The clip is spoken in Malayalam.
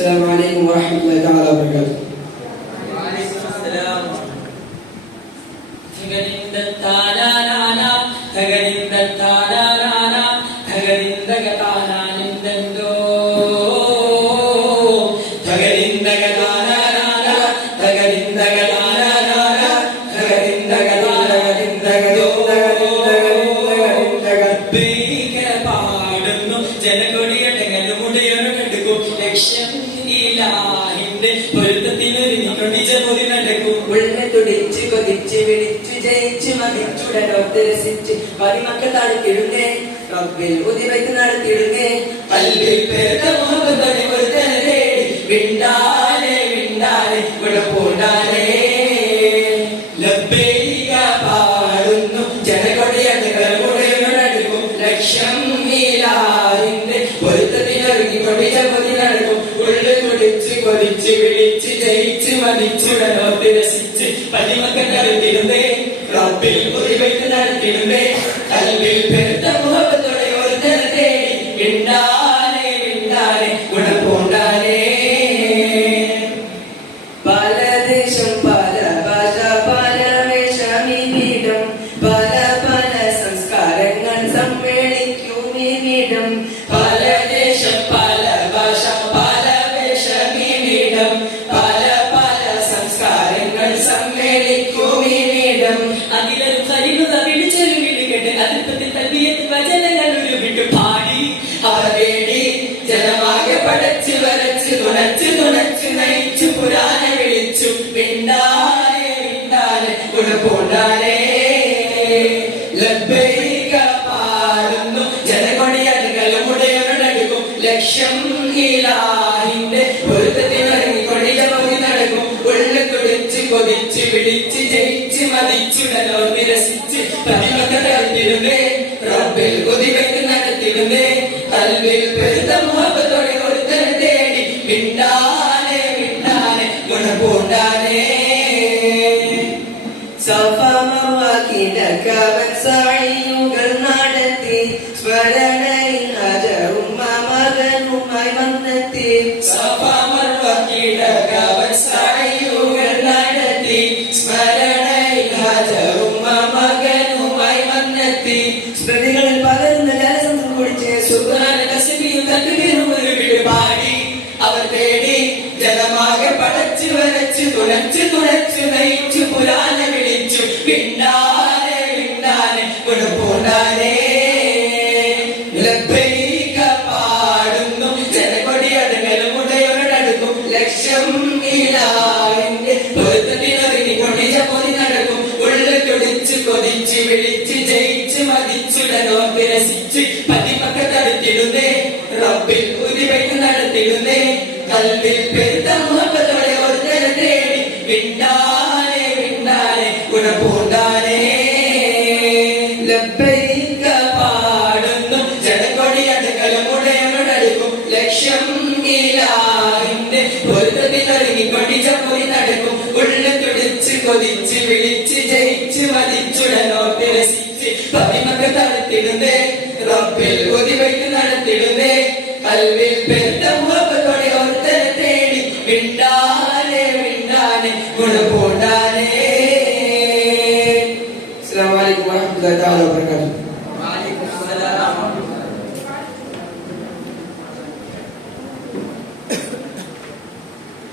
السلام عليكم ورحمة الله تعالى وبركاته. وعليكم السلام. تغريند تالانا تغريند تالانا تغريند تالانا نندو تغريند تالانا تغريند تالانا تغريند تالانا ബീഗ പാടുന്നു ജനകൊടിയടങ്ങലും മുടിയൊരു കണ്ടുകൂ ലക്ഷ്യം ഇലാഹിന്റെ പൊരുത്തത്തിനൊരുങ്ങിക്കൊണ്ടിച്ച പൊതി നടക്കും ഉള്ളിനെ തുടിച്ച് കൊതിച്ച് വിളിച്ചു ജയിച്ചു മതിച്ചുടനോത്ത് രസിച്ച് മതിമക്കൾ നടത്തിടുന്നേ റബ്ബിൽ ഉദിവയ്ക്ക് നടത്തിടുന്നേ കൽവിൽ പേർത്ത മുഹബത്തോടെ ഒരുത്തനെ വിണ്ടാലേ വിണ്ടാലേ ഗുണപൂണ്ടാലേ ലബ്ബൈക പാടുന്നു ജനകൊടിയടങ്ങലും മുടിയൊരു കണ്ടുകൂ ലക്ഷ്യം ഇലാഹിന്റെ പൊരുത്തത്തിനൊരുങ്ങിക്കൊണ്ടിച്ച പൊതി നടക്കും ഉള്ളു തുടിച്ച് കൊതിച്ച് വിളിച്ച് ജയിച്ച് മതിച്ചുടനോത്ത് രസിച്ച് പതിമക്കൾ നടത്തിടുന്നേ റബ്ബിൽ ഉദിവയ്ക്ക് നടത്തിടുന്നേ കൽവിൽ പെരുത്ത മുഹബത്തോടെ ഒരുത്തനെ തേടി വിണ്ടാലേ വിണ്ടാലേ ഗുണപൂണ്ടാലേ പല ദേശം പല ഭാഷ പല വേഷമിടം പല പല സംസ്കാരങ്ങൾ സമ്മേളിക്കും ഇവിടം പല ദേശം പല ഭാഷ പല വേഷമിടം പല പല സംസ്കാരങ്ങൾ സമ്മേളിക്കും ഇവിടം അഖിലരും സരികുത വിളിച്ചൊരു വിളികെട്ട് അതിർപ്പത്തിൽ തൽബിയത്ത് വചനങ്ങൾ ഉരുവിട്ടു പാടി അവർ വേണ്ടി ജനമാകെ പടച്ചു വരച്ച് തുണച്ചു നയിച്ചു പുരാന വിളിച്ചു വിണ്ടാലേ വിണ്ടാലേ ഗുണപൂണ്ടാലേ ലബ്ബൈക പാടുന്നു ജനകൊടിയടങ്ങലും മുടയൊരടുക്കും ലക്ഷ്യം ഇലാഹിന്റെ പൊരുത്തത്തിനൊരുങ്ങിക്കൊണ്ടിച്ച പൊതി നടക്കും ഉള്ളു തുടിച്ച് കൊതിച്ച് വിളിച്ച് ജയിച്ച് മതിച്ചുടനോ നിരസിച്ച് പതിമക്കൾ നടത്തിടുന്നേ റബ്ബിൽ ഉദിവയ്ക്ക് നടത്തിടുന്നേ കൽവിൽ പെരുത്ത മുഹബത്തോടെ ഒരുത്തനെ തേടി വിണ്ടാലേ വിണ്ടാലേ ഗുണപൂണ്ടാലേ സഫ മർവ കിഴക്കവൻ സഅയ്യുകൾ നടത്തി സ്മരണയിൽ ഹജറും മകനുമായി വന്നെത്തി സഫ മർവ കീഴകവൻ സഅയ്യുകൾ നടത്തി സ്മരണയിൽ ഹജറും മകനുമായി വന്നെത്തി സ്മൃതികളിൽ പകരുന്ന ജലസംസം കുടിച്ച് സുബ്ഹാന കസ്ബിയും തക്ബീറും ഉരുവിട്ട് പാടി അവർ തേടി ജനമാകെ പടച്ചു വരച്ചു തുണച്ചു നയിച്ചു പുരാന വിളിച്ചു വിണ്ടാലേ വിണ്ടാലേ ഗുണപൂണ്ടാലേ ലബ്ബൈക പാടുന്നു ജനകൊടിയടങ്ങലും മുടയൊരടുക്കും ലക്ഷ്യം ഇലാഹിന്റെ പൊരുത്തത്തിനൊരുങ്ങിക്കൊണ്ടിച്ച പൊതി നടക്കും ഉള്ളു തുടിച്ച് കൊതിച്ച് വിളിച്ച് ജയിച്ച് മതിച്ചുടനോത്ത് രസിച്ച് പതിമക്കൾ തടുത്തിടുന്നേ റബ്ബിൽ ഉദിവയ്ക്ക് നടത്തിടുന്നേ കൽവിൽ പെരുത്ത മുഹബത്തോടെ ഒരുത്തനെ തേടി വിണ്ടാലേ വിണ്ടാലേ ഗുണപൂണ്ടാലേ ലബ്ബൈക പാടുന്നു ജനകൊടിയടങ്ങലും മുടയൊരടുക്കും ലക്ഷ്യം ഇലാഹിന്റെ പൊരുത്തത്തിനൊരുങ്ങിക്കൊണ്ടിച്ച പൊതി നടക്കും ഉള്ളു തുടിച്ച് കൊതിച്ച് വിളിച്ച് ജയിച്ച് മതിച്ചുടനോത്ത് രസിച്ച് പതിമക്കൾ തടുത്തിടുന്നേ റബ്ബിൽ ഉദിവയ്ക്ക് നടത്തിടുന്നേ കൽവിൽ പെരുത്ത മുഹബത്തോടെ ഒരുത്തനെ തേടി വിണ്ടാ